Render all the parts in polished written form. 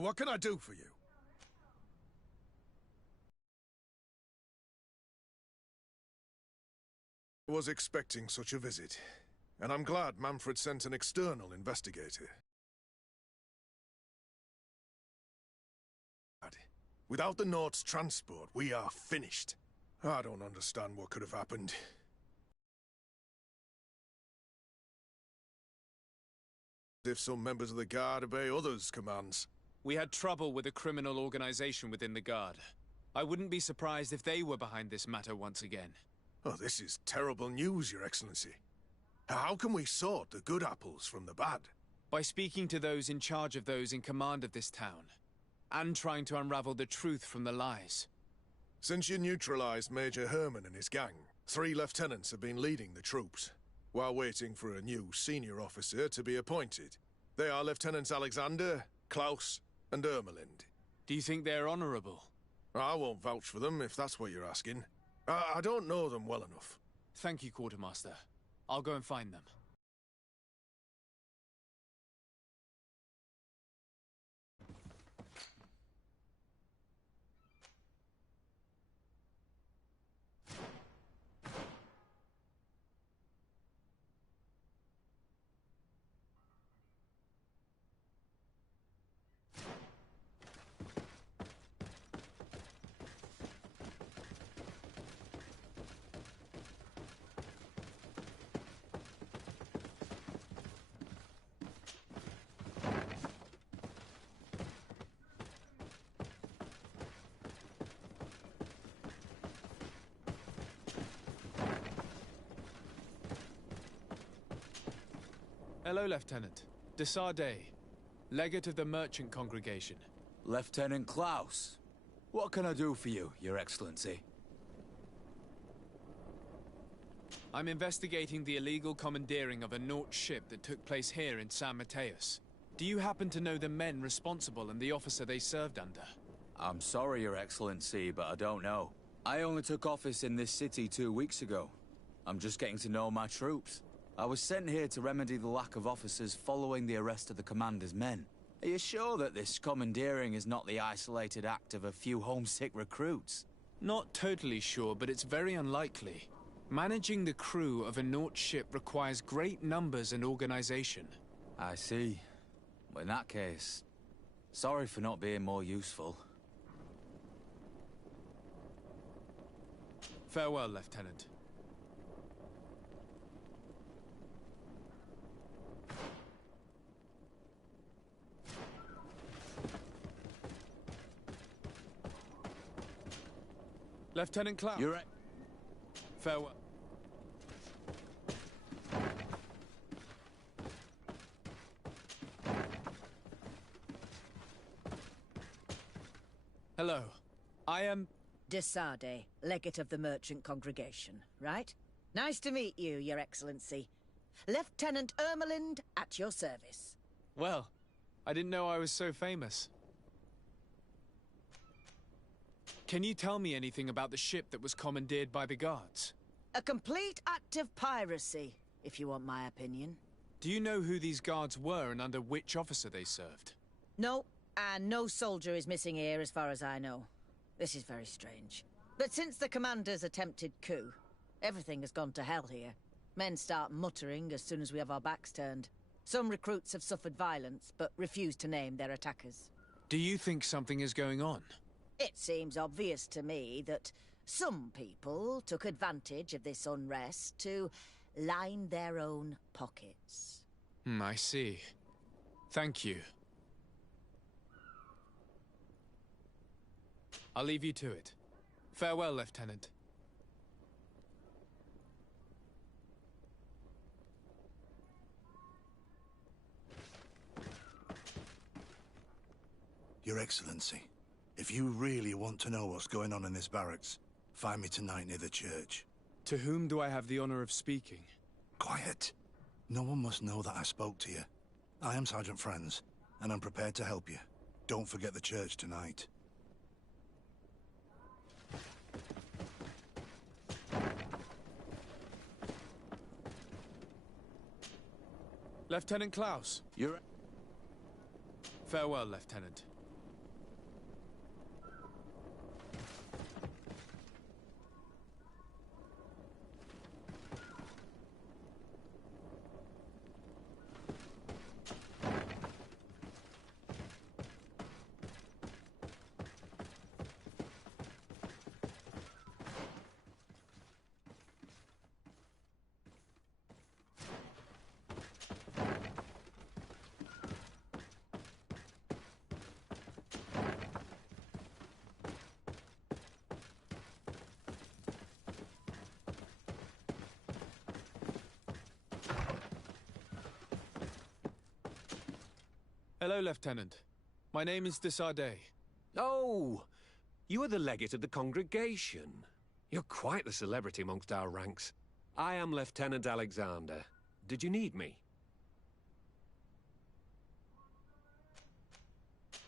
What can I do for you? I was expecting such a visit, and I'm glad Manfred sent an external investigator. Without the Nord's transport, we are finished. I don't understand what could have happened. If some members of the Guard obey others' commands. We had trouble with a criminal organization within the Guard. I wouldn't be surprised if they were behind this matter once again. Oh, this is terrible news, Your Excellency. How can we sort the good apples from the bad? By speaking to those in charge of those in command of this town, and trying to unravel the truth from the lies. Since you neutralized Major Herman and his gang, 3 lieutenants have been leading the troops, while waiting for a new senior officer to be appointed. They are Lieutenants Alexander, Klaus, and Ermelind. Do you think they're honorable? I won't vouch for them, if that's what you're asking. I don't know them well enough. Thank you, Quartermaster. I'll go and find them. Hello, Lieutenant. Desardet, legate of the merchant congregation. Lieutenant Klaus, what can I do for you, Your Excellency? I'm investigating the illegal commandeering of a Nort ship that took place here in San Mateus. Do you happen to know the men responsible and the officer they served under? I'm sorry, Your Excellency, but I don't know. I only took office in this city 2 weeks ago. I'm just getting to know my troops. I was sent here to remedy the lack of officers following the arrest of the commander's men. Are you sure that this commandeering is not the isolated act of a few homesick recruits? Not totally sure, but it's very unlikely. Managing the crew of a Nort ship requires great numbers and organization. I see. Well, in that case, sorry for not being more useful. Farewell, Lieutenant. Lieutenant Klaus. You're right. Farewell. Hello. I am... Desardet, legate of the merchant congregation, right? Nice to meet you, Your Excellency. Lieutenant Ermelind, at your service. Well, I didn't know I was so famous. Can you tell me anything about the ship that was commandeered by the guards? A complete act of piracy, if you want my opinion. Do you know who these guards were and under which officer they served? No, and no soldier is missing here as far as I know. This is very strange. But since the commander's attempted coup, everything has gone to hell here. Men start muttering as soon as we have our backs turned. Some recruits have suffered violence, but refuse to name their attackers. Do you think something is going on? It seems obvious to me that some people took advantage of this unrest to line their own pockets. I see. Thank you. I'll leave you to it. Farewell, Lieutenant. Your Excellency, if you really want to know what's going on in this barracks, find me tonight near the church. To whom do I have the honor of speaking? Quiet. No one must know that I spoke to you. I am Sergeant Franz, and I'm prepared to help you. Don't forget the church tonight. Lieutenant Klaus. You're... Farewell, Lieutenant. Hello, Lieutenant. My name is Desardet. Oh, you are the legate of the congregation. You're quite the celebrity amongst our ranks. I am Lieutenant Alexander. Did you need me?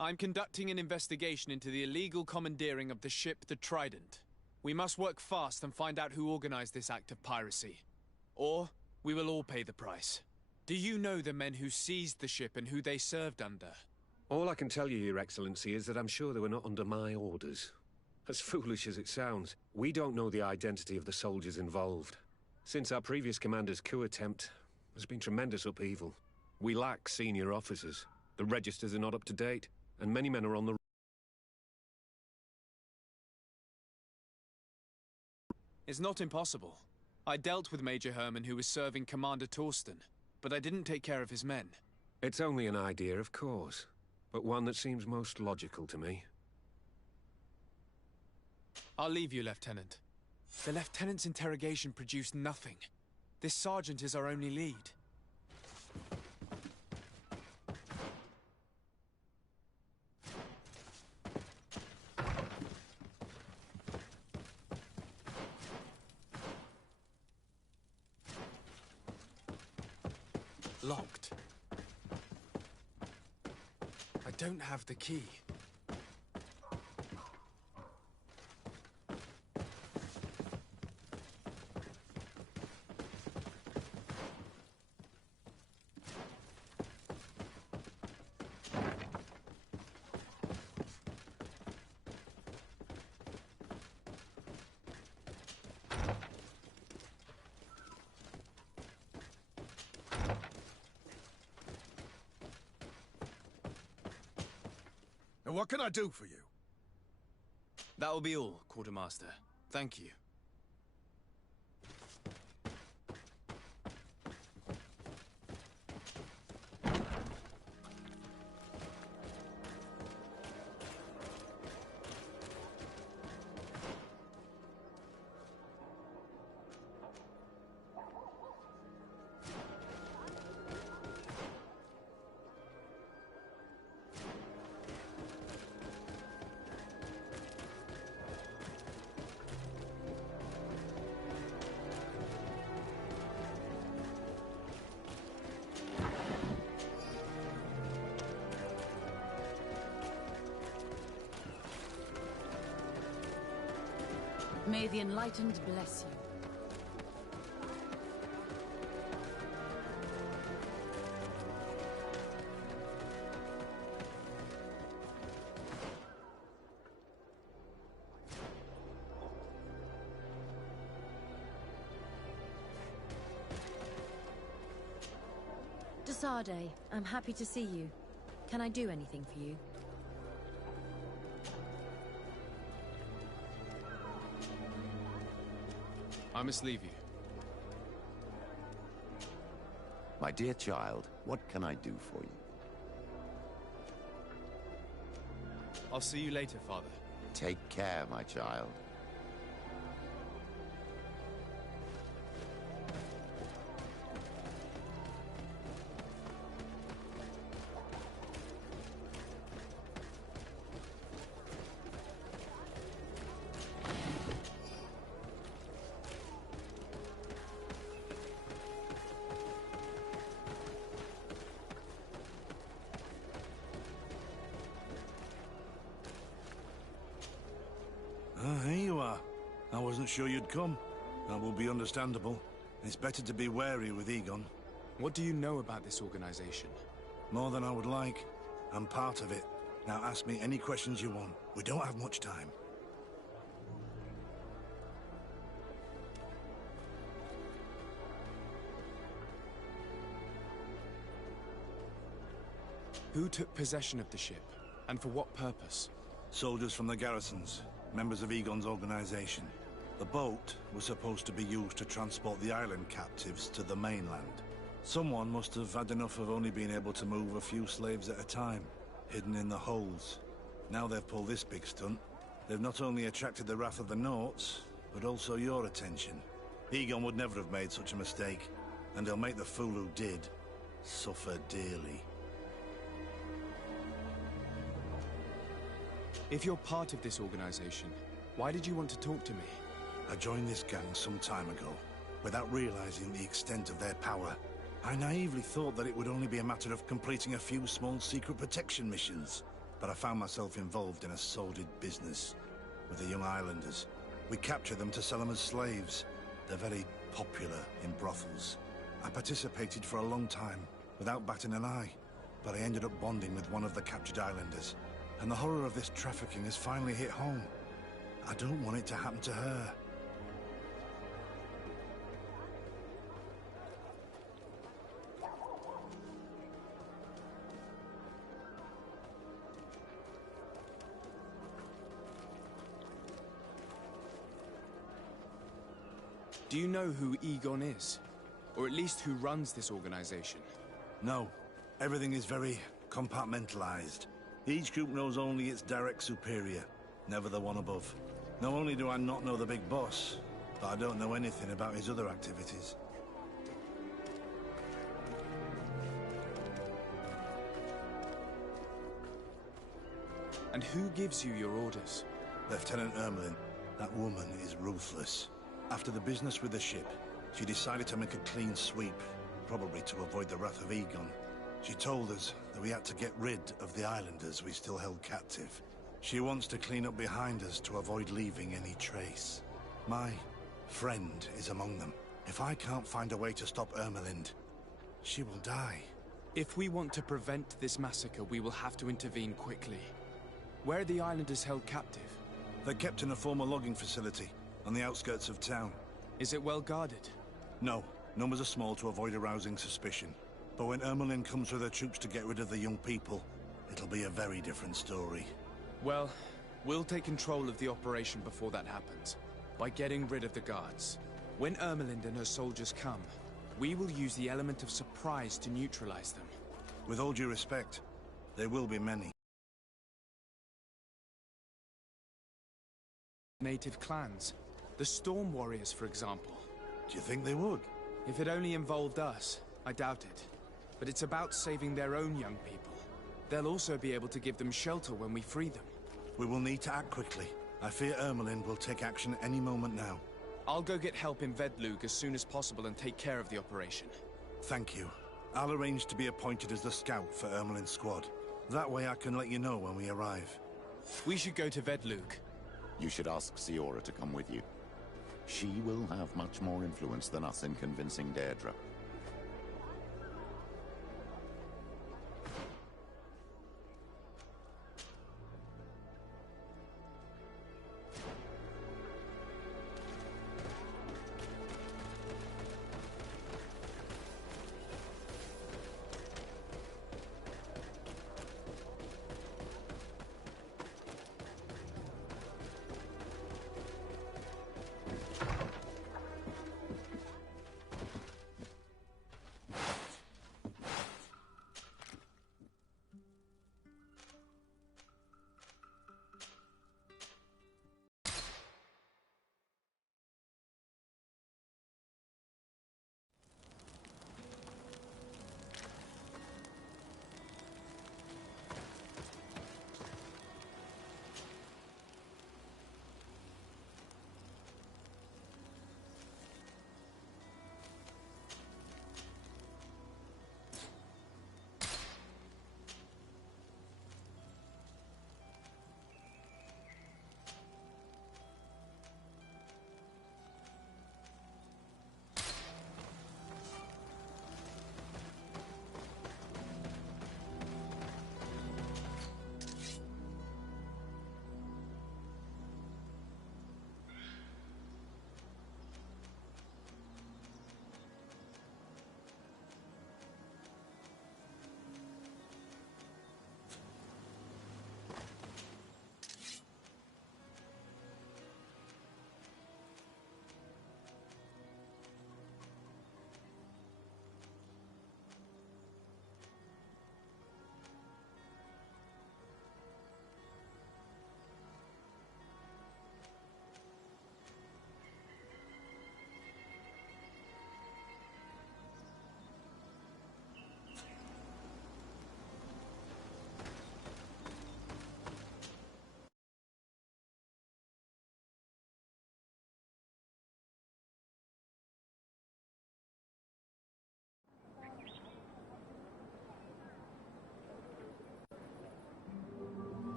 I'm conducting an investigation into the illegal commandeering of the ship the Trident. We must work fast and find out who organized this act of piracy. Or, we will all pay the price. Do you know the men who seized the ship and who they served under? All I can tell you, Your Excellency, is that I'm sure they were not under my orders. As foolish as it sounds, we don't know the identity of the soldiers involved. Since our previous commander's coup attempt, there's been tremendous upheaval. We lack senior officers. The registers are not up to date, and many men are on the... It's not impossible. I dealt with Major Herman, who was serving Commander Torsten, but I didn't take care of his men. It's only an idea, of course, but one that seems most logical to me. I'll leave you, Lieutenant. The Lieutenant's interrogation produced nothing. This sergeant is our only lead. Locked. I don't have the key. And what can I do for you? That will be all, Quartermaster. Thank you. May the Enlightened bless you. Desardet, I'm happy to see you. Can I do anything for you? I must leave you. My dear child, what can I do for you? I'll see you later, Father. Take care, my child. Here you are. I wasn't sure you'd come. That will be understandable. It's better to be wary with Egon. What do you know about this organization? More than I would like. I'm part of it. Now ask me any questions you want. We don't have much time. Who took possession of the ship, and for what purpose? Soldiers from the garrisons, members of Egon's organization. The boat was supposed to be used to transport the island captives to the mainland. Someone must have had enough of only being able to move a few slaves at a time, hidden in the holds. Now they've pulled this big stunt. They've not only attracted the wrath of the Nauts, but also your attention. Egon would never have made such a mistake, and he'll make the fool who did suffer dearly. If you're part of this organization, why did you want to talk to me? I joined this gang some time ago, without realizing the extent of their power. I naively thought that it would only be a matter of completing a few small secret protection missions. But I found myself involved in a sordid business with the young islanders. We capture them to sell them as slaves. They're very popular in brothels. I participated for a long time, without batting an eye. But I ended up bonding with one of the captured islanders. And the horror of this trafficking has finally hit home. I don't want it to happen to her. Do you know who Egon is? Or at least who runs this organization? No. Everything is very compartmentalized. Each group knows only its direct superior, never the one above. Not only do I not know the big boss, but I don't know anything about his other activities. And who gives you your orders? Lieutenant Ermelin. That woman is ruthless. After the business with the ship, she decided to make a clean sweep, probably to avoid the wrath of Egon. She told us that we had to get rid of the islanders we still held captive. She wants to clean up behind us to avoid leaving any trace. My friend is among them. If I can't find a way to stop Ermelind, she will die. If we want to prevent this massacre, we will have to intervene quickly. Where are the islanders held captive? They're kept in a former logging facility on the outskirts of town. Is it well guarded? No. Numbers are small to avoid arousing suspicion. But when Ermelin comes with her troops to get rid of the young people, it'll be a very different story. Well, we'll take control of the operation before that happens, by getting rid of the guards. When Ermelind and her soldiers come, we will use the element of surprise to neutralize them. With all due respect, there will be many. Native clans. The Storm Warriors, for example. Do you think they would? If it only involved us, I doubt it. But it's about saving their own young people. They'll also be able to give them shelter when we free them. We will need to act quickly. I fear Ermelin will take action any moment now. I'll go get help in Vedlug as soon as possible and take care of the operation. Thank you. I'll arrange to be appointed as the scout for Ermelin's squad. That way I can let you know when we arrive. We should go to Vedlug. You should ask Siora to come with you. She will have much more influence than us in convincing Deirdre.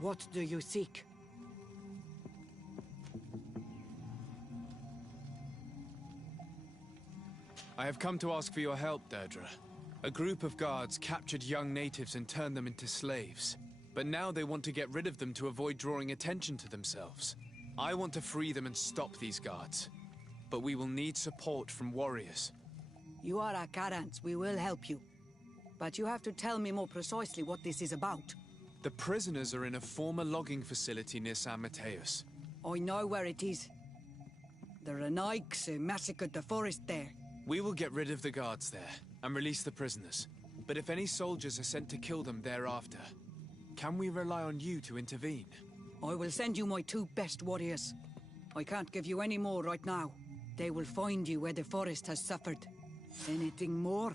What do you seek? I have come to ask for your help, Deirdre. A group of guards captured young natives and turned them into slaves. But now they want to get rid of them to avoid drawing attention to themselves. I want to free them and stop these guards. But we will need support from warriors. You are a Karans. We will help you. But you have to tell me more precisely what this is about. The prisoners are in a former logging facility near San Mateus. I know where it is. The Renaiks massacred the forest there. We will get rid of the guards there and release the prisoners. But if any soldiers are sent to kill them thereafter, can we rely on you to intervene? I will send you my 2 best warriors. I can't give you any more right now. They will find you where the forest has suffered. Anything more?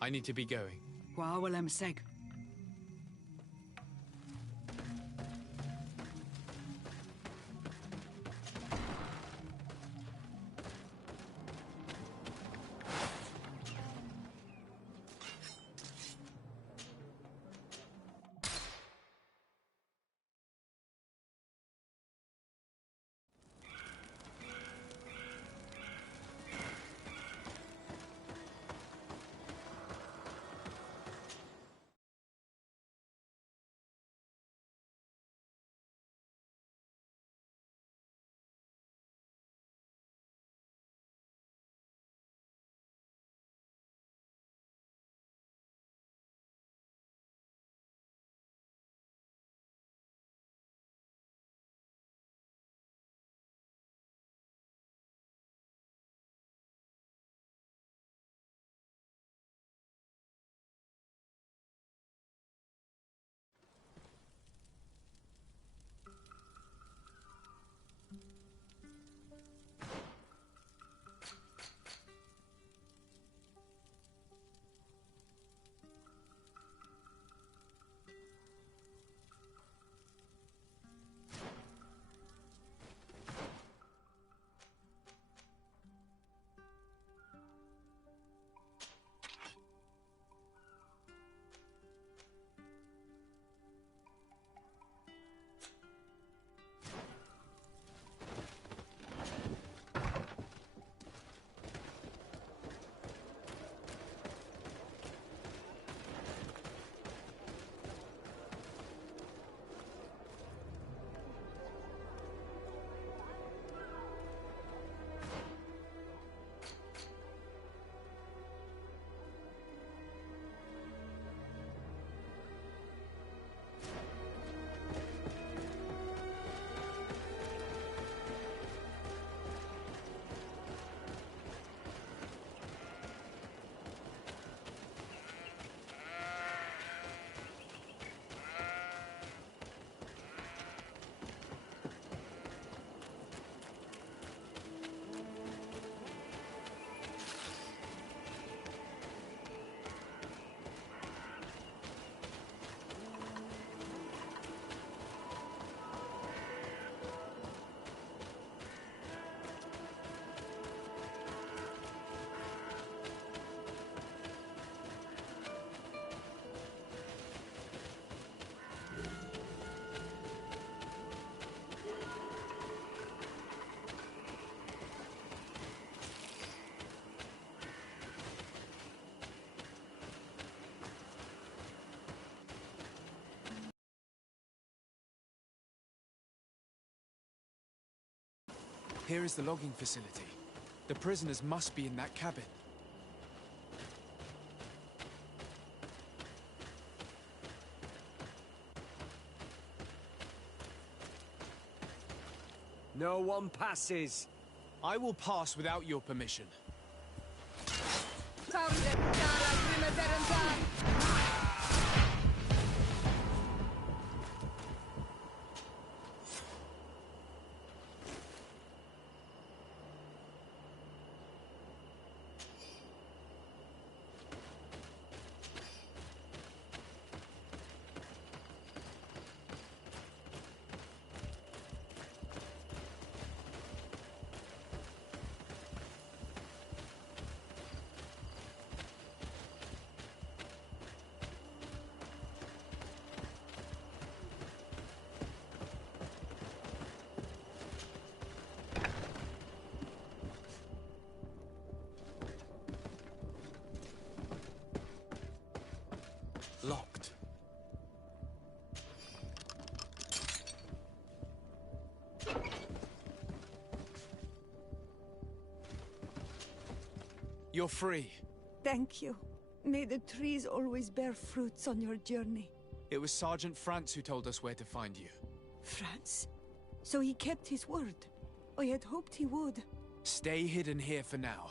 I need to be going. Wa'awalem seg. Here is the logging facility. The prisoners must be in that cabin. No one passes. I will pass without your permission. You're free. Thank you. May the trees always bear fruits on your journey. It was Sergeant France who told us where to find you. France? So he kept his word. I had hoped he would. Stay hidden here for now.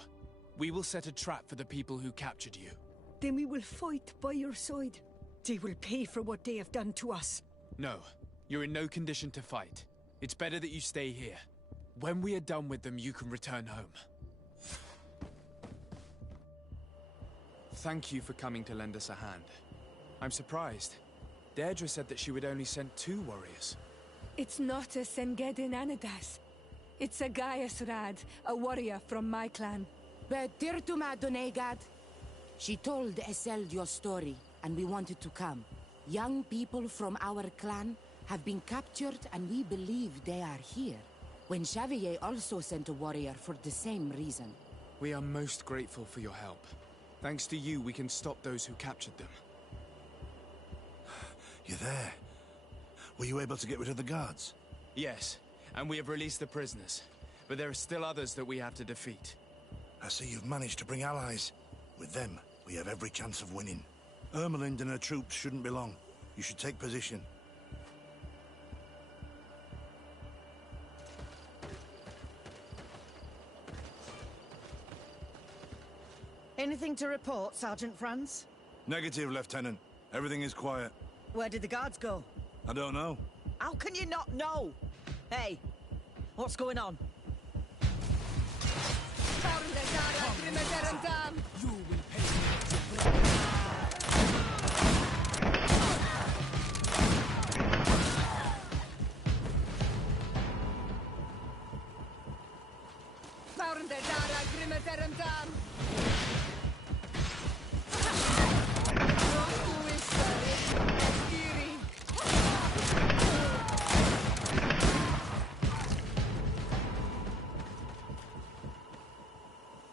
We will set a trap for the people who captured you. Then we will fight by your side. They will pay for what they have done to us. No, you're in no condition to fight. It's better that you stay here. When we are done with them, you can return home. Thank you for coming to lend us a hand. I'm surprised. Deirdre said that she would only send 2 warriors. It's not a Sengedin Anadas. It's a Gaius Rad, a warrior from my clan. But Tirtuma Donegad, she told Eseld your story, and we wanted to come. Young people from our clan have been captured, and we believe they are here. When Xavier also sent a warrior for the same reason. We are most grateful for your help. Thanks to you, we can stop those who captured them. You're there. Were you able to get rid of the guards? Yes, and we have released the prisoners. But there are still others that we have to defeat. I see you've managed to bring allies. With them, we have every chance of winning. Ermelind and her troops shouldn't be long. You should take position. Anything to report, Sergeant Franz? Negative, Lieutenant. Everything is quiet. Where did the guards go? I don't know. How can you not know? Hey, what's going on? You will pay.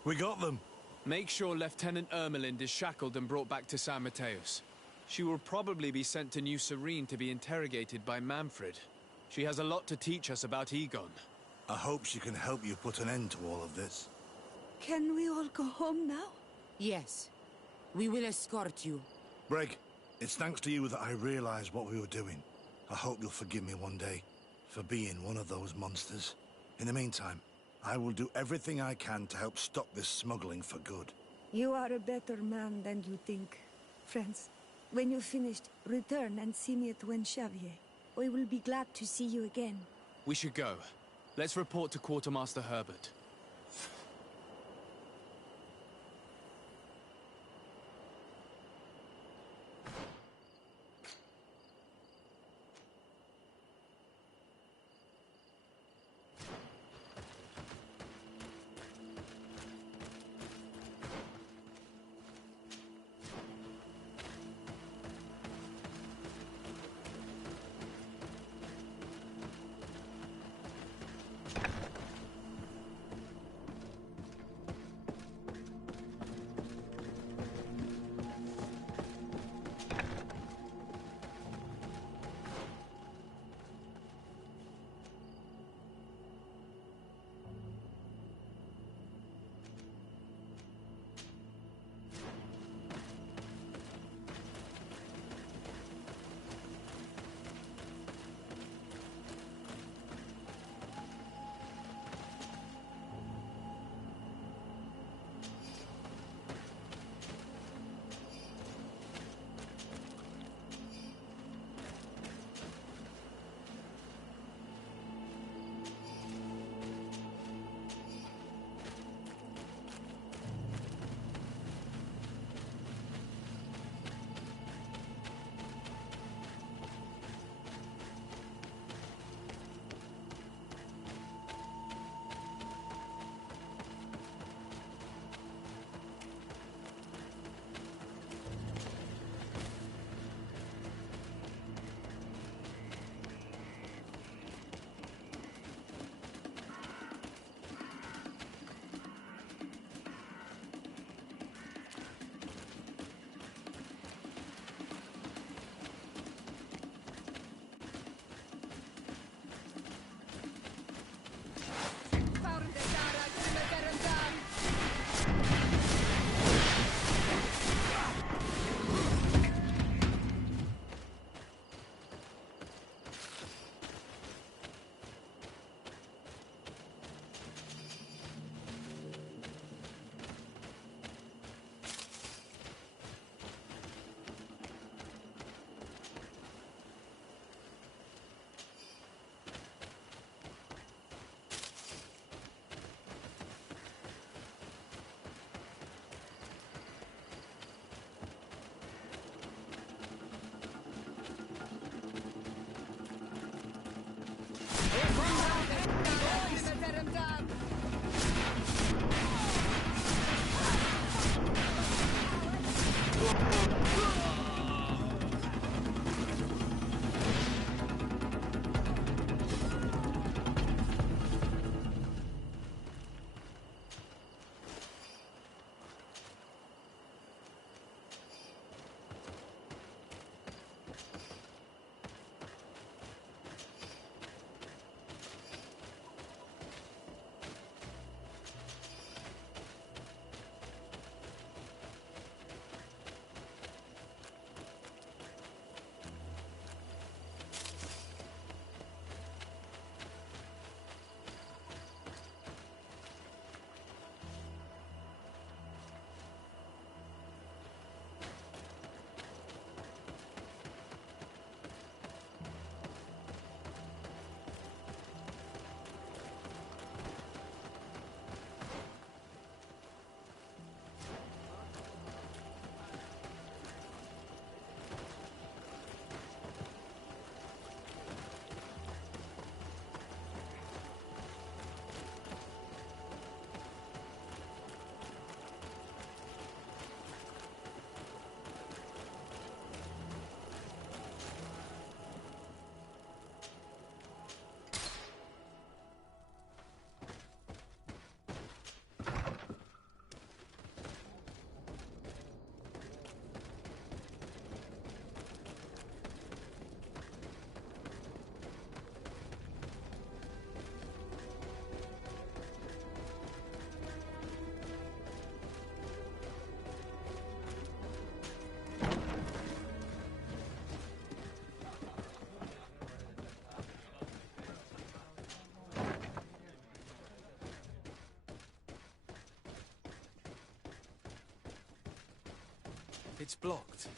We got them. Make sure Lieutenant Ermelind is shackled and brought back to San Mateus. She will probably be sent to New Serene to be interrogated by Manfred. She has a lot to teach us about Egon. I hope she can help you put an end to all of this. Can we all go home now? Yes. We will escort you. Breg, it's thanks to you that I realized what we were doing. I hope you'll forgive me one day for being one of those monsters. In the meantime, I will do everything I can to help stop this smuggling for good. You are a better man than you think. Friends, when you're finished, return and see me at Xavier. I will be glad to see you again. We should go. Let's report to Quartermaster Herbert. It's blocked.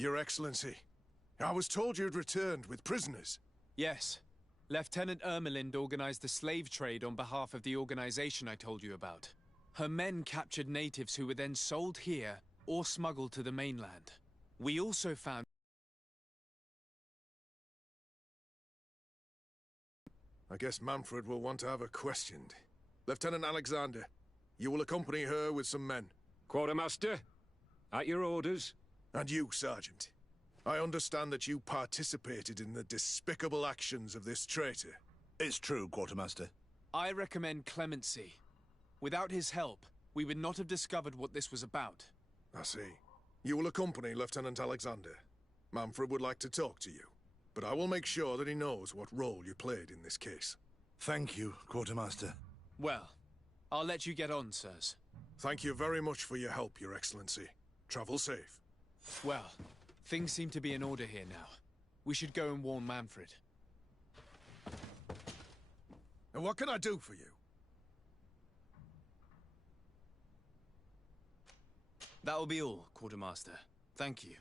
Your Excellency, I was told you'd returned with prisoners. Yes. Lieutenant Ermelind organized the slave trade on behalf of the organization I told you about. Her men captured natives who were then sold here or smuggled to the mainland. We also found... I guess Manfred will want to have her questioned. Lieutenant Alexander, you will accompany her with some men. Quartermaster, at your orders. And you, Sergeant. I understand that you participated in the despicable actions of this traitor. It's true, Quartermaster. I recommend clemency. Without his help, we would not have discovered what this was about. I see. You will accompany Lieutenant Alexander. Manfred would like to talk to you, but I will make sure that he knows what role you played in this case. Thank you, Quartermaster. Well, I'll let you get on, sirs. Thank you very much for your help, Your Excellency. Travel safe. Well, things seem to be in order here now. We should go and warn Manfred. And what can I do for you? That will be all, Quartermaster. Thank you.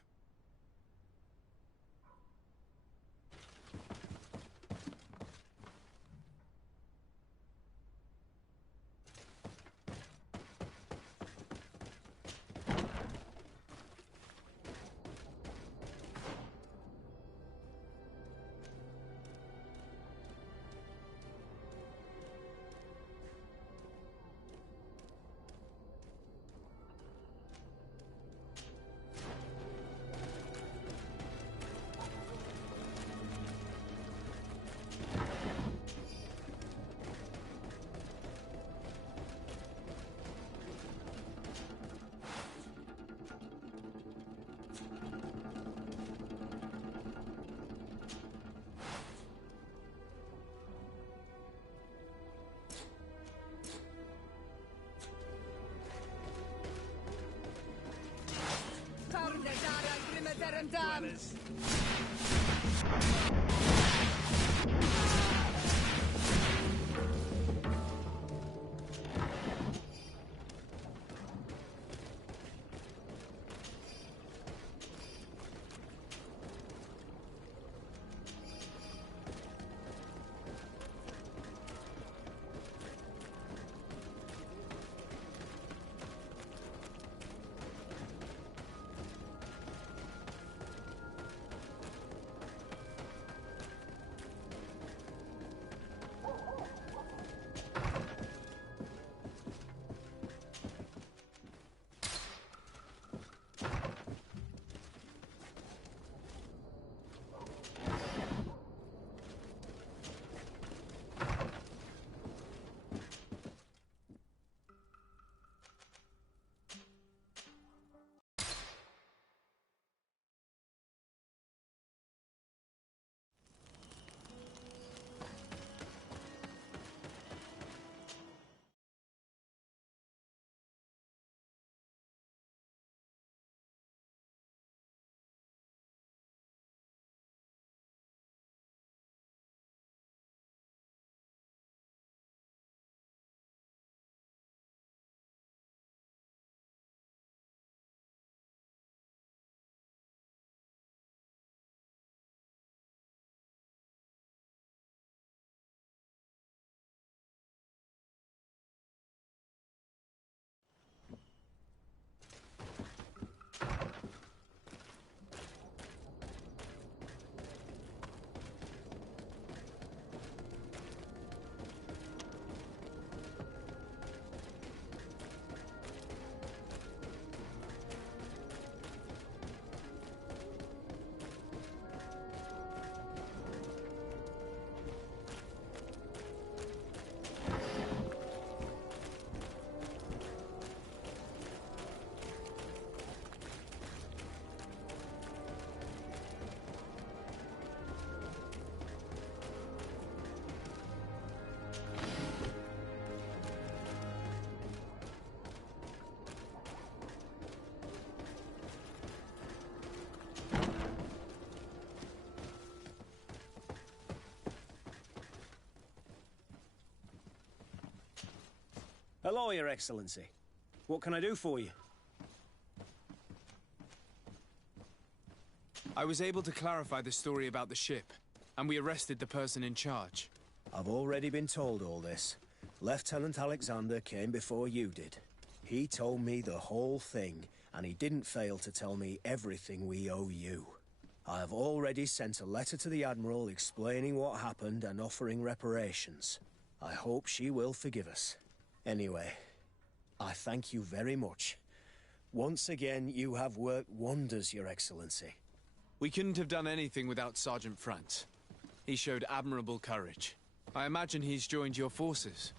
Hello, Your Excellency. What can I do for you? I was able to clarify the story about the ship, and we arrested the person in charge. I've already been told all this. Lieutenant Alexander came before you did. He told me the whole thing, and he didn't fail to tell me everything we owe you. I have already sent a letter to the Admiral explaining what happened and offering reparations. I hope she will forgive us. Anyway, I thank you very much. Once again, you have worked wonders, Your Excellency. We couldn't have done anything without Sergeant Frantz. He showed admirable courage. I imagine he's joined your forces.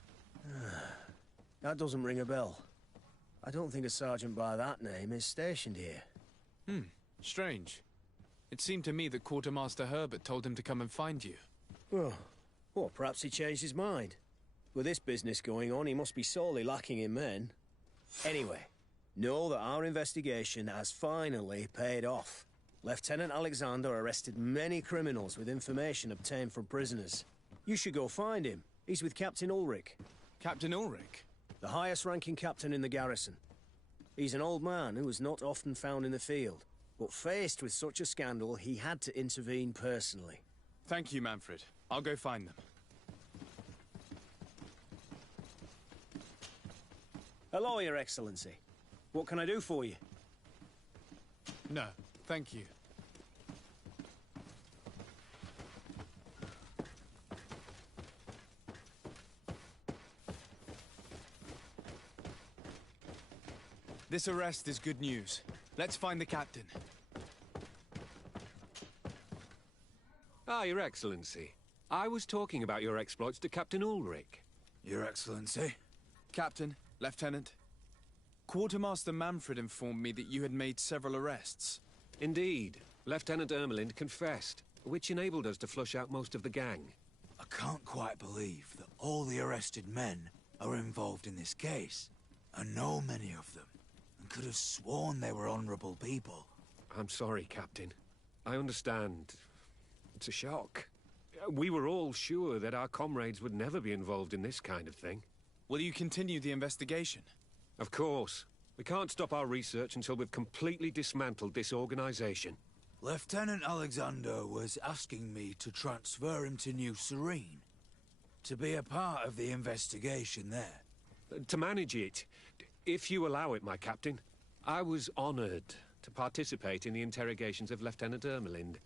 That doesn't ring a bell. I don't think a sergeant by that name is stationed here. Strange. It seemed to me that Quartermaster Herbert told him to come and find you. Well, perhaps he changed his mind. With this business going on, he must be sorely lacking in men. Anyway, know that our investigation has finally paid off. Lieutenant Alexander arrested many criminals with information obtained from prisoners. You should go find him. He's with Captain Ulrich. Captain Ulrich? The highest-ranking captain in the garrison. He's an old man who is not often found in the field, but faced with such a scandal, he had to intervene personally. Thank you, Manfred. I'll go find them. Hello, Your Excellency. What can I do for you? No, thank you. This arrest is good news. Let's find the captain. Ah, Your Excellency. I was talking about your exploits to Captain Ulrich. Your Excellency? Captain, Lieutenant. Quartermaster Manfred informed me that you had made several arrests. Indeed. Lieutenant Ermelind confessed, which enabled us to flush out most of the gang. I can't quite believe that all the arrested men are involved in this case. I know many of them, and could have sworn they were honorable people. I'm sorry, Captain. I understand. It's a shock. We were all sure that our comrades would never be involved in this kind of thing. Will you continue the investigation? Of course. We can't stop our research until we've completely dismantled this organization. Lieutenant Alexander was asking me to transfer him to New Serene, to be a part of the investigation there. To manage it, if you allow it, my captain. I was honored to participate in the interrogations of Lieutenant Ermelind,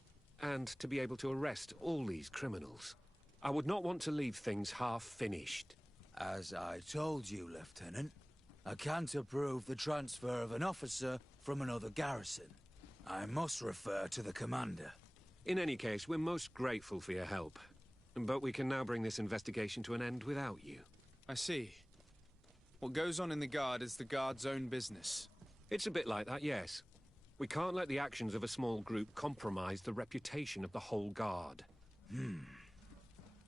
and to be able to arrest all these criminals. I would not want to leave things half-finished. As I told you, Lieutenant, I can't approve the transfer of an officer from another garrison. I must refer to the commander. In any case, we're most grateful for your help. But we can now bring this investigation to an end without you. I see. What goes on in the Guard is the Guard's own business. It's a bit like that, yes. We can't let the actions of a small group compromise the reputation of the whole Guard.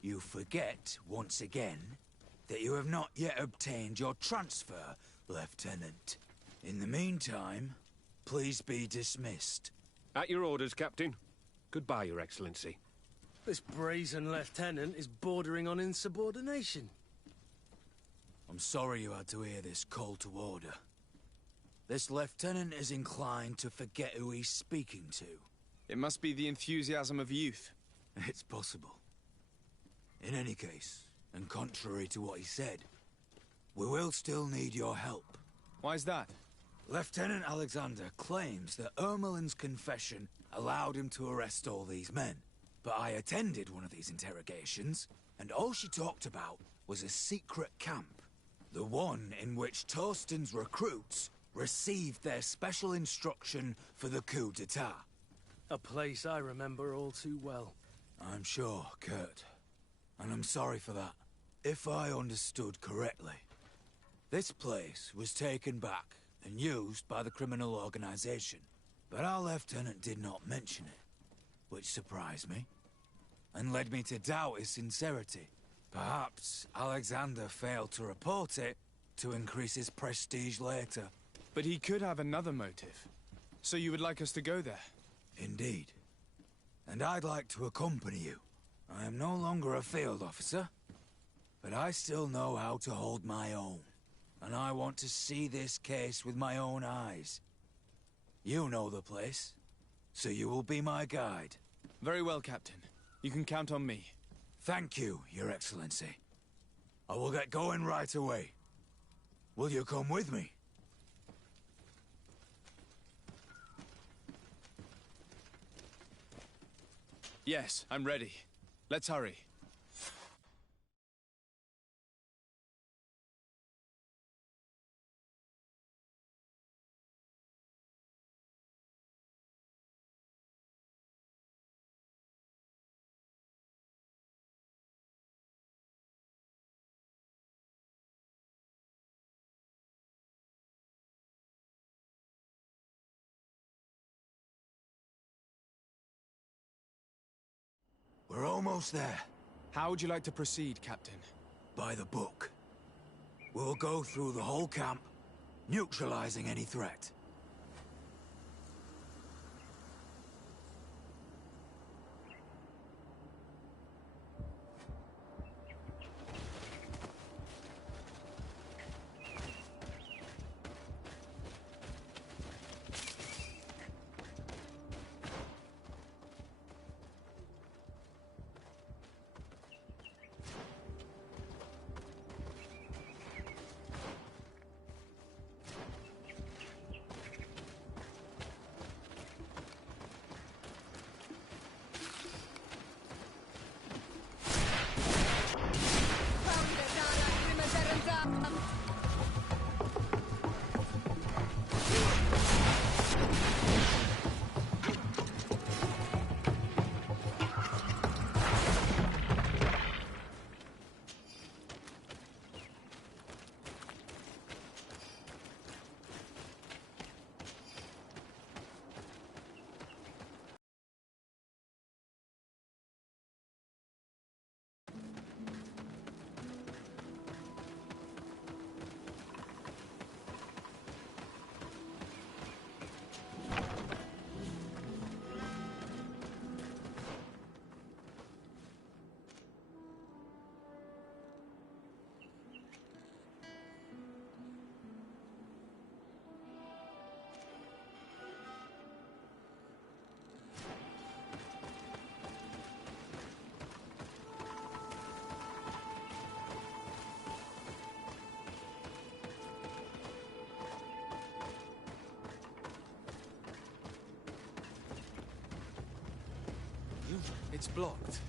You forget, once again, that you have not yet obtained your transfer, Lieutenant. In the meantime, please be dismissed. At your orders, Captain. Goodbye, Your Excellency. This brazen lieutenant is bordering on insubordination. I'm sorry you had to hear this call to order. This lieutenant is inclined to forget who he's speaking to. It must be the enthusiasm of youth. It's possible. In any case, and contrary to what he said, we will still need your help. Why's that? Lieutenant Alexander claims that Ermelin's confession allowed him to arrest all these men. But I attended one of these interrogations, and all she talked about was a secret camp. The one in which Torsten's recruits received their special instruction for the coup d'etat. A place I remember all too well. I'm sure, Kurt. And I'm sorry for that. If I understood correctly, this place was taken back and used by the criminal organization. But our lieutenant did not mention it, which surprised me, and led me to doubt his sincerity. Perhaps Alexander failed to report it to increase his prestige later. But he could have another motive. So you would like us to go there? Indeed. And I'd like to accompany you. I am no longer a field officer, but I still know how to hold my own. and I want to see this case with my own eyes. You know the place, so you will be my guide. Very well, Captain. You can count on me. Thank you, Your Excellency. I will get going right away. Will you come with me? Yes, I'm ready. Let's hurry. We're almost there. How would you like to proceed, Captain? By the book. We'll go through the whole camp, neutralizing any threat. It's blocked.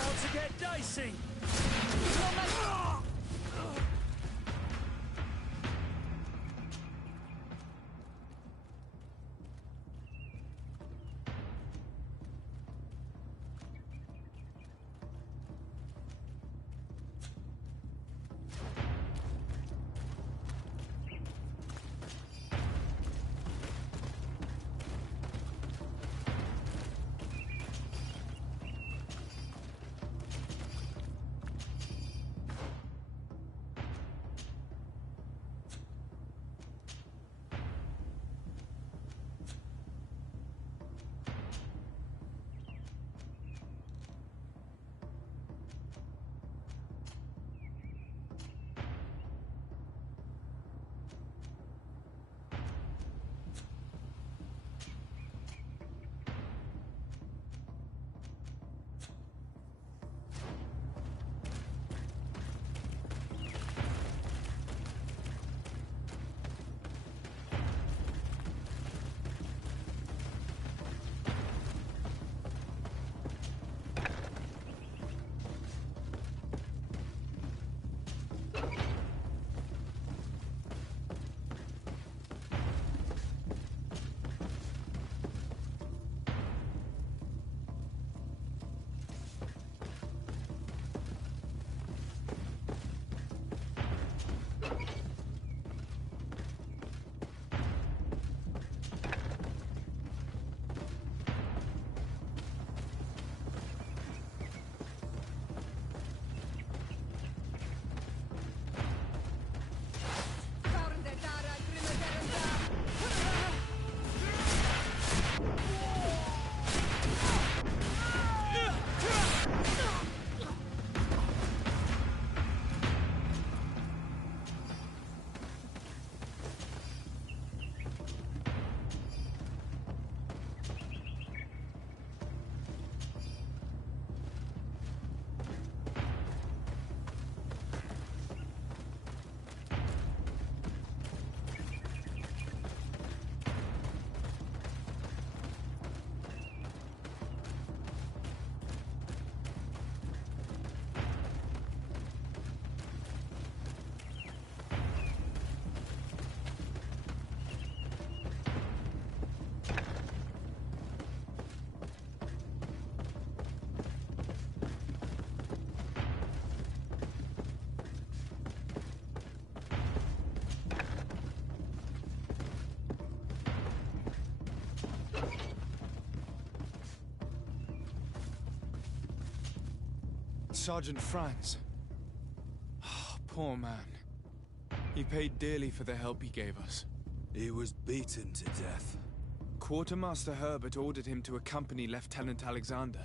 about to get dicey! Sergeant Franz. Poor man. He paid dearly for the help he gave us. He was beaten to death. Quartermaster Herbert ordered him to accompany Lieutenant Alexander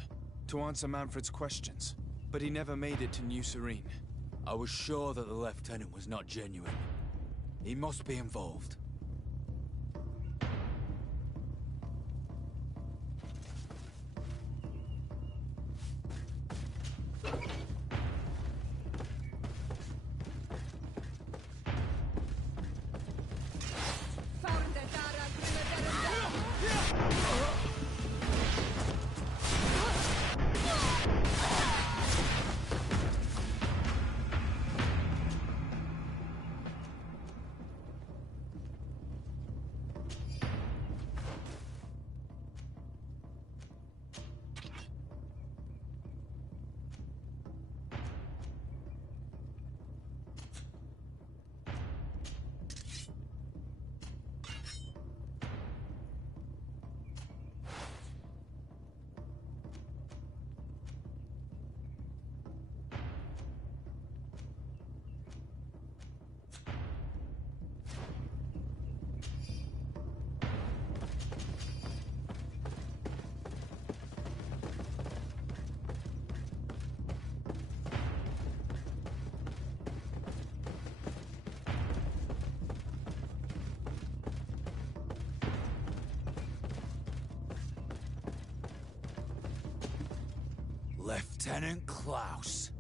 to answer Manfred's questions, but he never made it to New Serene. I was sure that the lieutenant was not genuine. He must be involved. Lieutenant Klaus,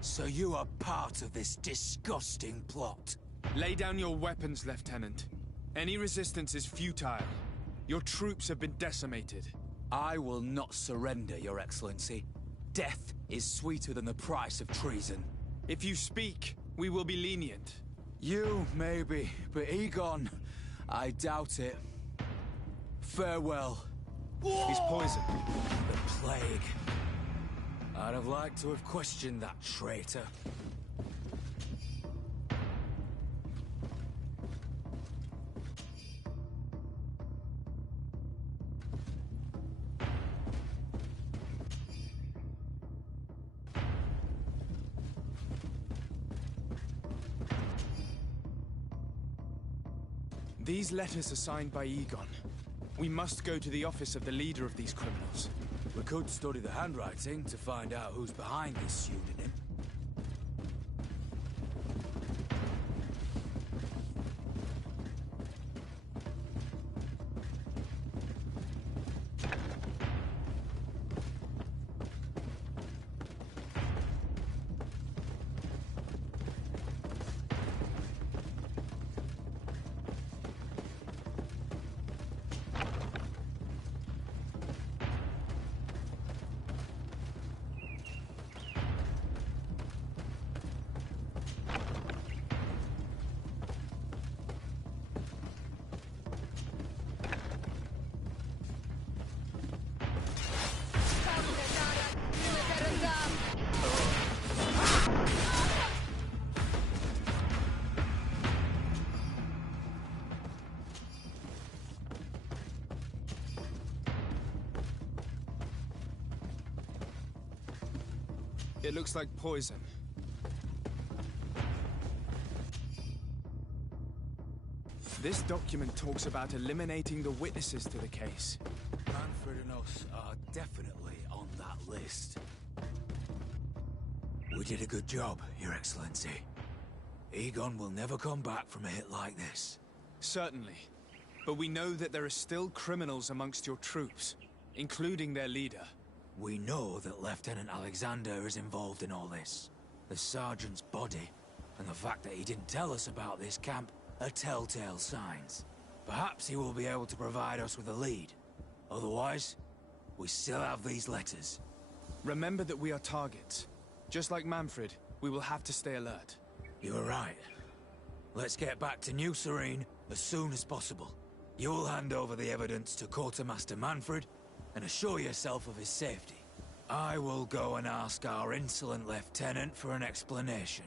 so you are part of this disgusting plot. Lay down your weapons, Lieutenant. Any resistance is futile. Your troops have been decimated. I will not surrender, Your Excellency. Death is sweeter than the price of treason. If you speak, we will be lenient. You, maybe, but Egon, I doubt it. Farewell. He's poisoned. The plague. I'd have liked to have questioned that traitor. These letters are signed by Egon. We must go to the office of the leader of these criminals. We could study the handwriting to find out who's behind this pseudonym. It looks like poison. This document talks about eliminating the witnesses to the case. Manfred and us are definitely on that list. We did a good job, Your Excellency. Egon will never come back from a hit like this. Certainly. But we know that there are still criminals amongst your troops, including their leader. We know that Lieutenant Alexander is involved in all this. The sergeant's body, and the fact that he didn't tell us about this camp, are telltale signs. Perhaps he will be able to provide us with a lead. Otherwise, we still have these letters. Remember that we are targets. Just like Manfred, we will have to stay alert. You are right. Let's get back to New Serene as soon as possible. You'll hand over the evidence to Quartermaster Manfred, and assure yourself of his safety. I will go and ask our insolent lieutenant for an explanation.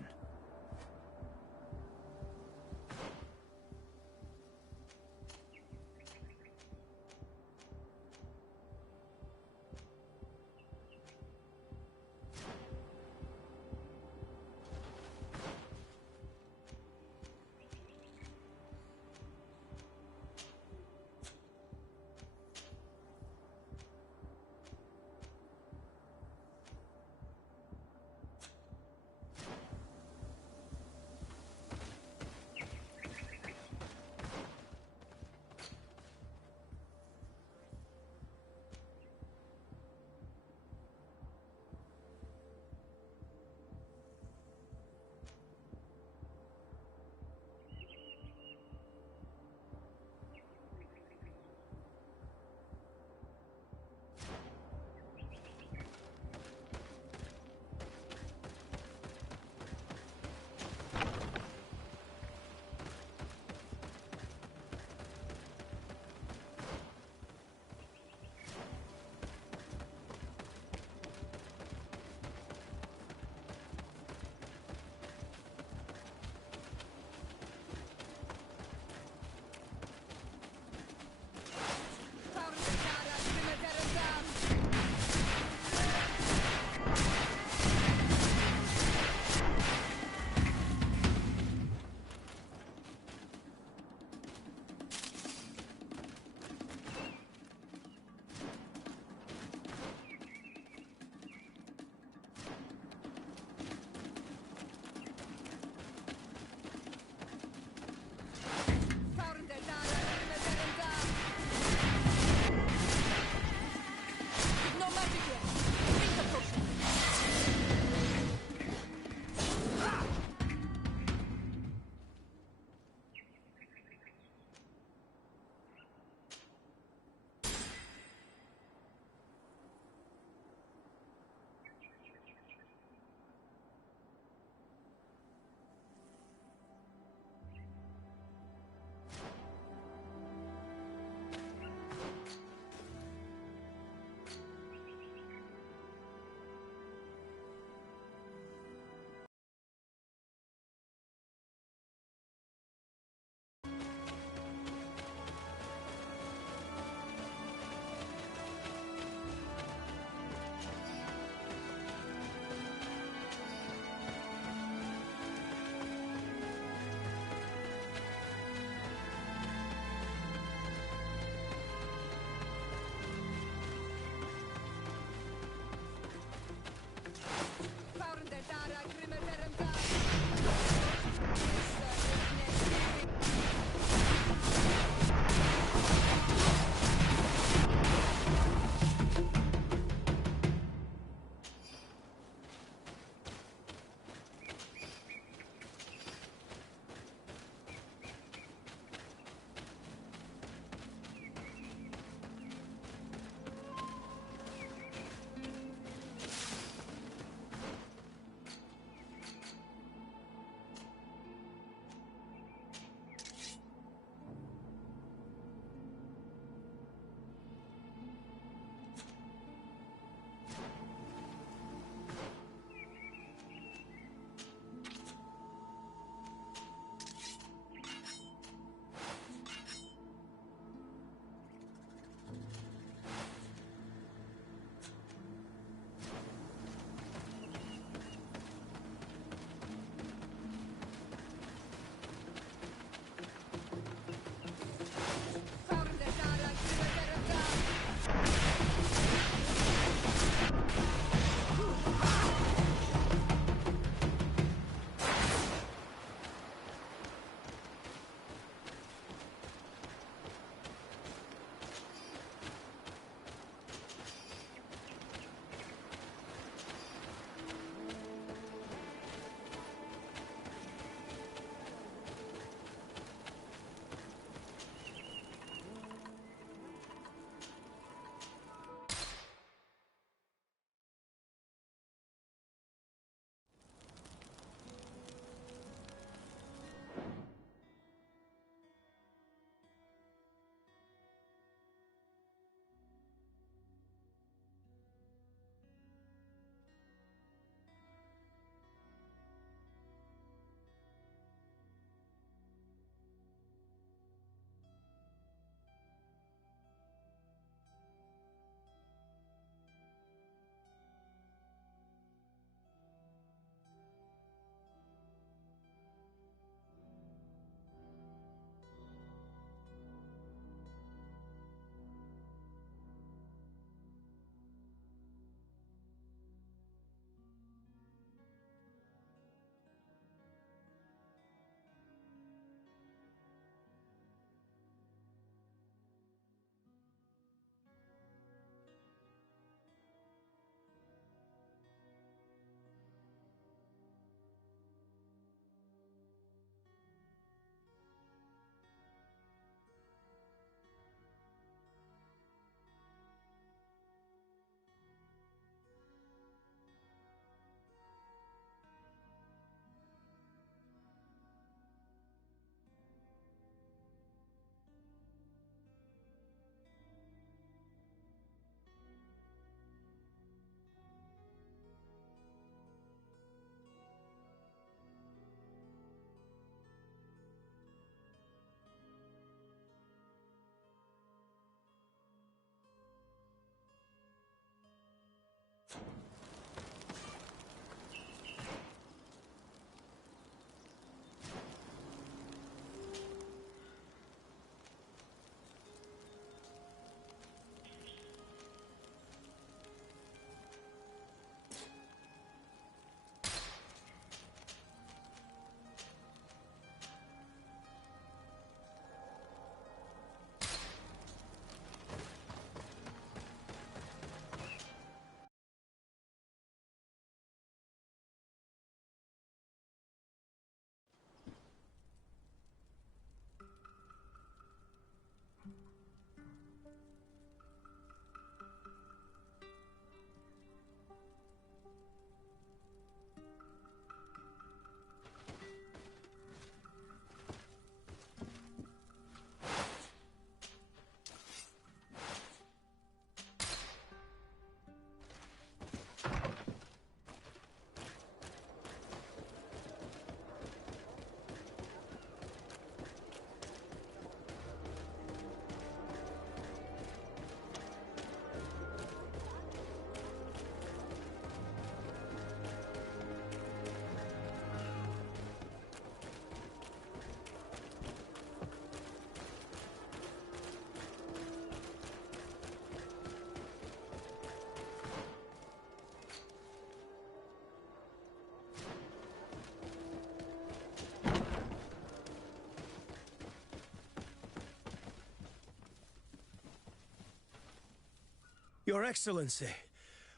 Your Excellency,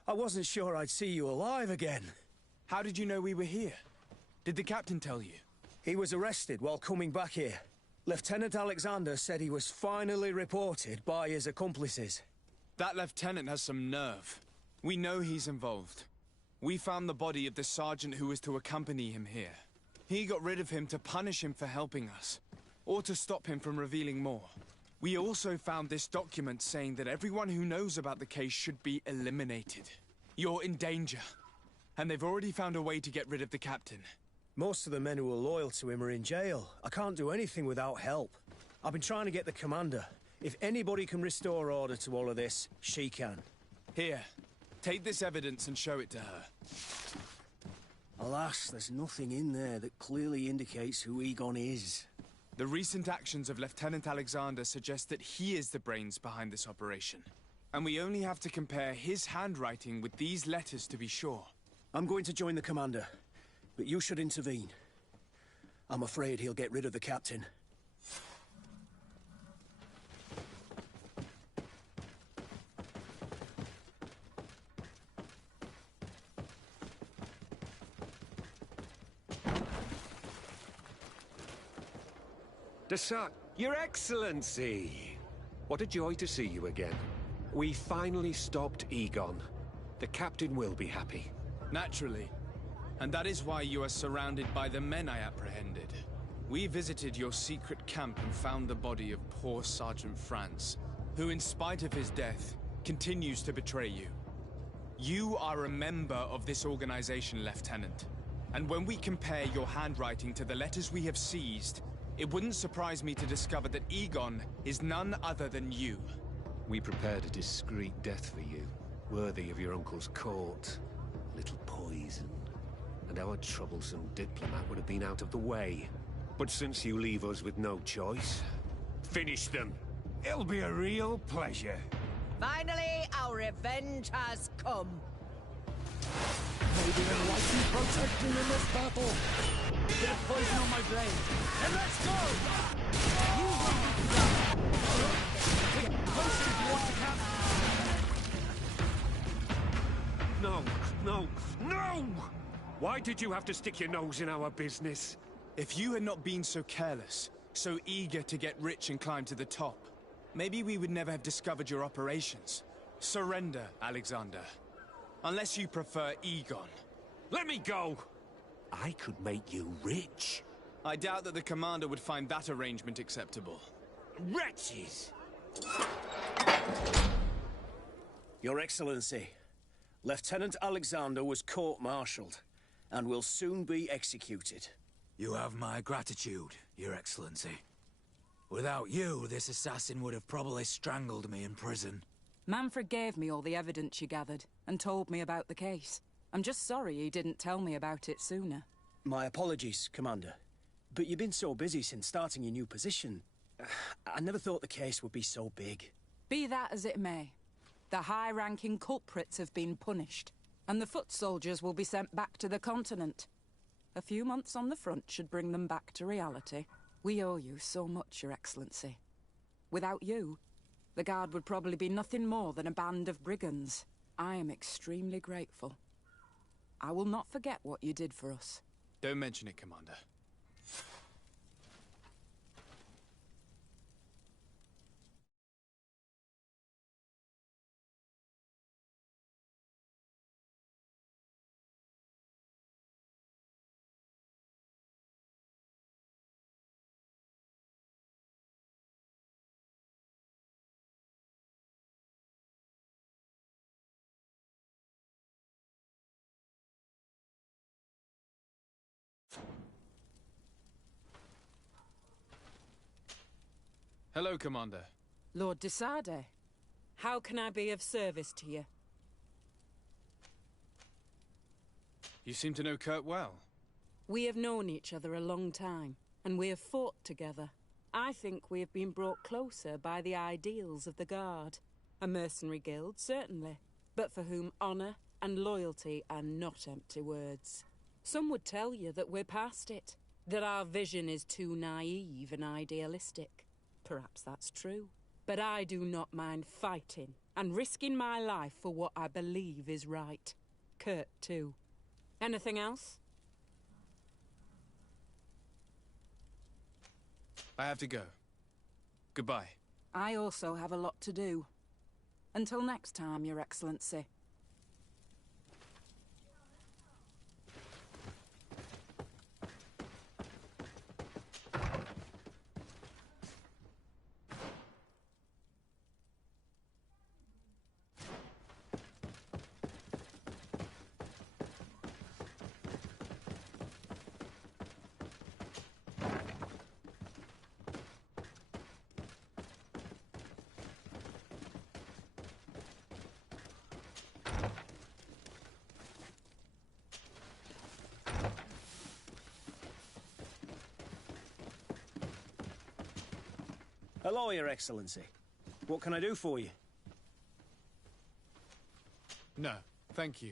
I wasn't sure I'd see you alive again. How did you know we were here? Did the captain tell you? He was arrested while coming back here. Lieutenant Alexander said he was finally reported by his accomplices. That lieutenant has some nerve. We know he's involved. We found the body of the sergeant who was to accompany him here. He got rid of him to punish him for helping us, or to stop him from revealing more. We also found this document saying that everyone who knows about the case should be eliminated. You're in danger, and they've already found a way to get rid of the captain. Most of the men who are loyal to him are in jail. I can't do anything without help. I've been trying to get the commander. If anybody can restore order to all of this, she can. Here, take this evidence and show it to her. Alas, there's nothing in there that clearly indicates who Egon is. The recent actions of Lieutenant Alexander suggest that he is the brains behind this operation. And we only have to compare his handwriting with these letters to be sure. I'm going to join the commander, but you should intervene. I'm afraid he'll get rid of the captain. Your Excellency! What a joy to see you again. We finally stopped Egon. The captain will be happy. Naturally. And that is why you are surrounded by the men I apprehended. We visited your secret camp and found the body of poor Sergeant Franz, who in spite of his death, continues to betray you. You are a member of this organization, Lieutenant. And when we compare your handwriting to the letters we have seized, it wouldn't surprise me to discover that Egon is none other than you. We prepared a discreet death for you, worthy of your uncle's court. A little poison, and our troublesome diplomat would have been out of the way. But since you leave us with no choice, finish them. It'll be a real pleasure. Finally, our revenge has come. May the Enlightened protect me in this battle. A bit of poison on my blade. And let's go! You won't be done. Get closer if you want to come. No, no, no! Why did you have to stick your nose in our business? If you had not been so careless, so eager to get rich and climb to the top, maybe we would never have discovered your operations. Surrender, Alexander. Unless you prefer Egon. Let me go! I could make you rich. I doubt that the commander would find that arrangement acceptable. Wretches! Your Excellency, Lieutenant Alexander was court-martialed and will soon be executed. You have my gratitude, Your Excellency. Without you, this assassin would have probably strangled me in prison. Manfred gave me all the evidence you gathered and told me about the case. I'm just sorry he didn't tell me about it sooner. My apologies, Commander. But you've been so busy since starting your new position. I never thought the case would be so big. Be that as it may, the high-ranking culprits have been punished, and the foot soldiers will be sent back to the continent. A few months on the front should bring them back to reality. We owe you so much, Your Excellency. Without you, the Guard would probably be nothing more than a band of brigands. I am extremely grateful. I will not forget what you did for us. Don't mention it, Commander. Hello, Commander. Lord de Sade, how can I be of service to you? You seem to know Kurt well. We have known each other a long time, and we have fought together. I think we have been brought closer by the ideals of the Guard. A mercenary guild, certainly, but for whom honor and loyalty are not empty words. Some would tell you that we're past it, that our vision is too naive and idealistic. Perhaps that's true. But I do not mind fighting And risking my life for what I believe is right. Kurt, too. Anything else? I have to go. Goodbye. I also have a lot to do. Until next time, Your Excellency. Hello, Your Excellency. What can I do for you? No, thank you.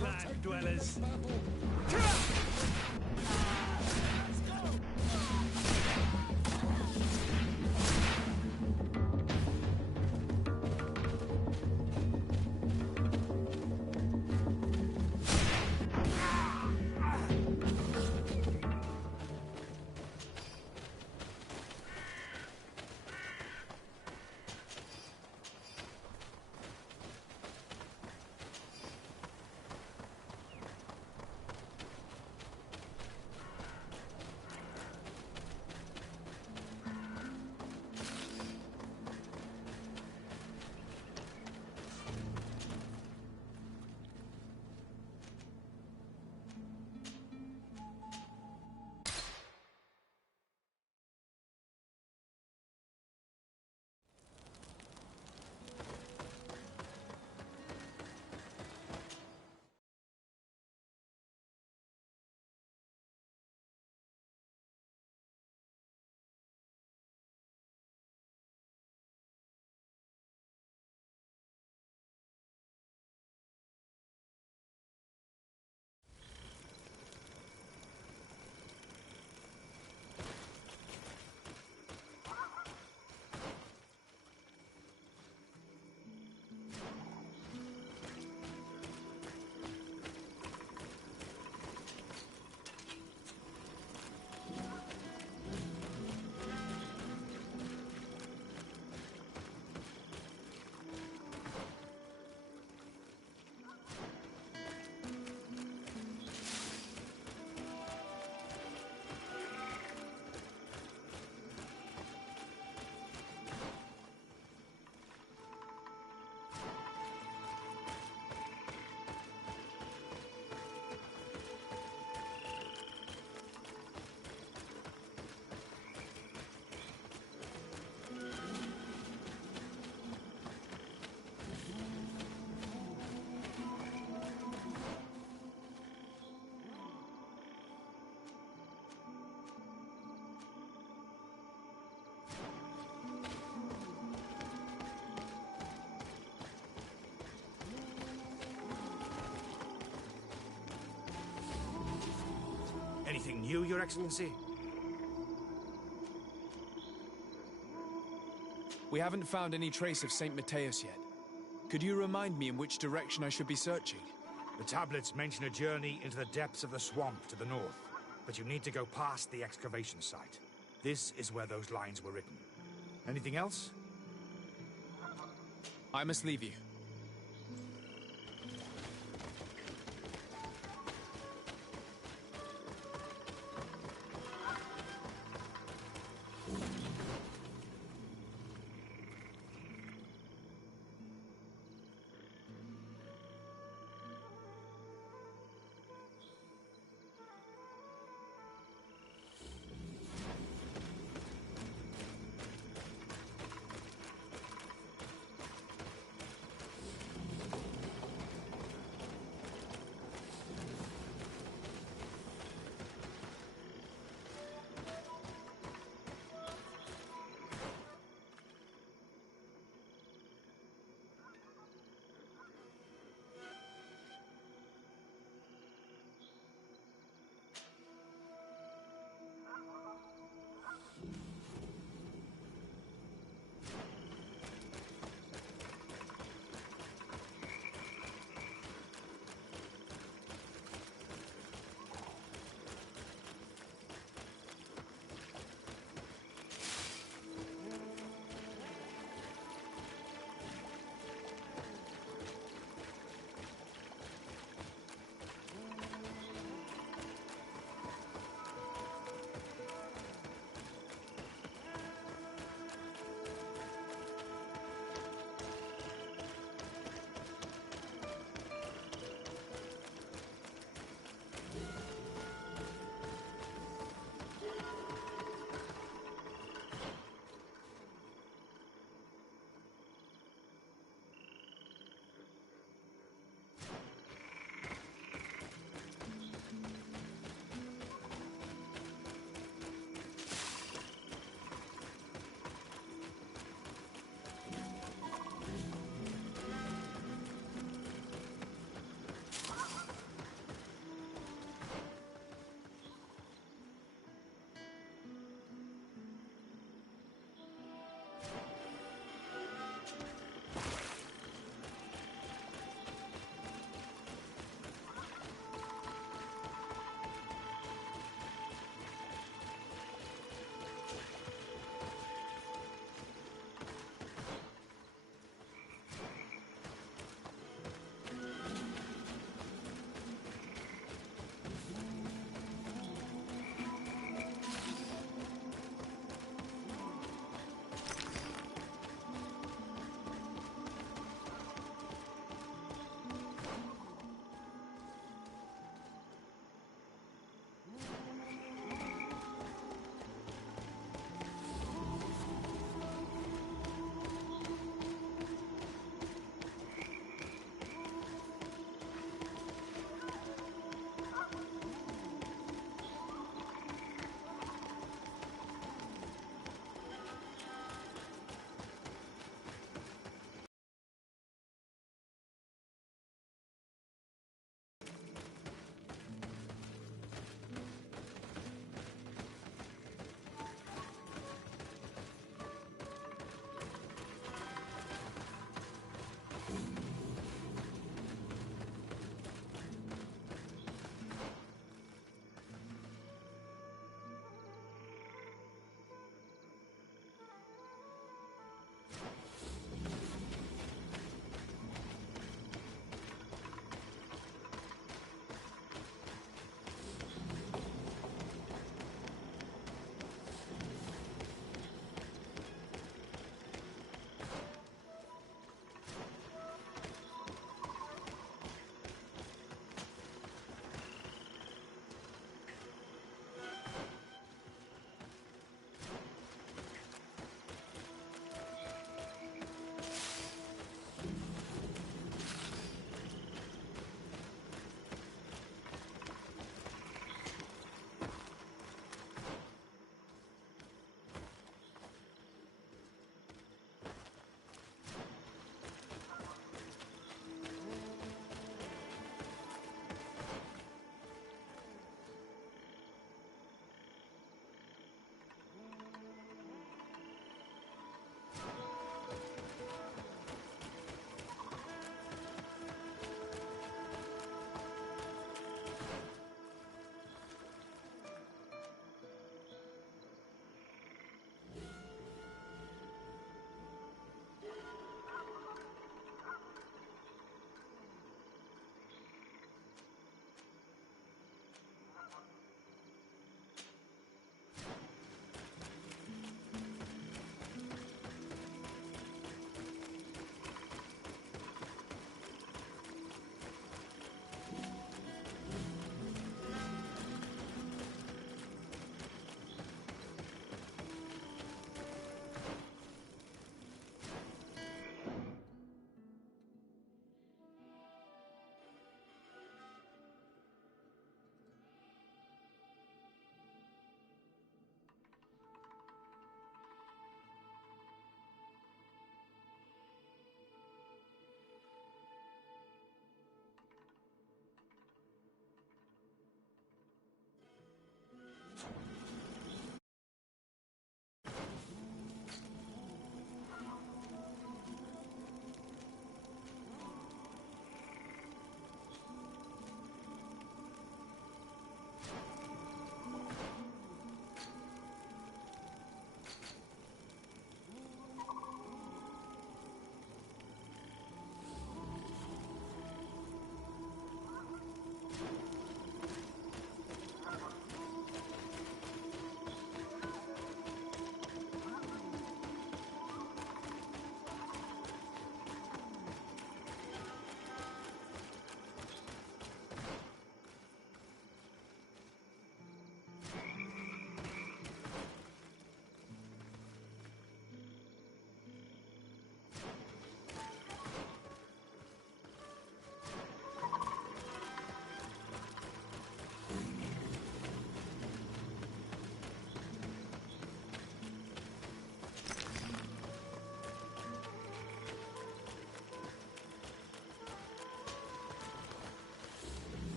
Land dwellers. you, Your Excellency? We haven't found any trace of St. Matthias yet. Could you remind me in which direction I should be searching? The tablets mention a journey into the depths of the swamp to the north, but you need to go past the excavation site. This is where those lines were written. Anything else? I must leave you.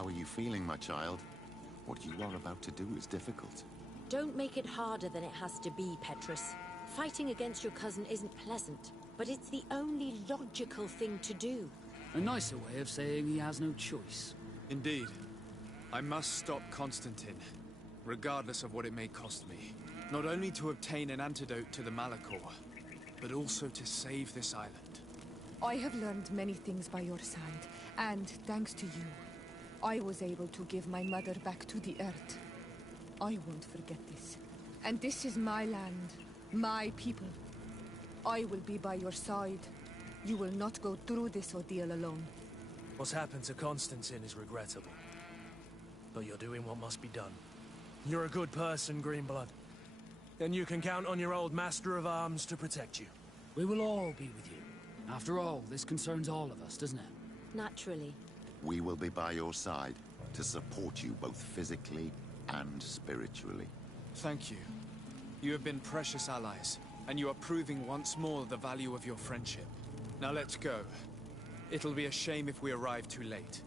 How are you feeling, my child? What you are about to do is difficult. Don't make it harder than it has to be, Petrus. Fighting against your cousin isn't pleasant, but it's the only logical thing to do. A nicer way of saying he has no choice. Indeed. I must stop Constantine, regardless of what it may cost me. Not only to obtain an antidote to the Malachor, but also to save this island. I have learned many things by your side, and thanks to you, I was able to give my mother back to the earth. I won't forget this. And this is my land, my people. I will be by your side. You will not go through this ordeal alone. What's happened to Constantine is regrettable. But you're doing what must be done. You're a good person, Greenblood. And you can count on your old master of arms to protect you. We will all be with you. After all, this concerns all of us, doesn't it? Naturally. We will be by your side to support you both physically and spiritually. Thank you. You have been precious allies, and you are proving once more the value of your friendship. Now let's go. It'll be a shame if we arrive too late.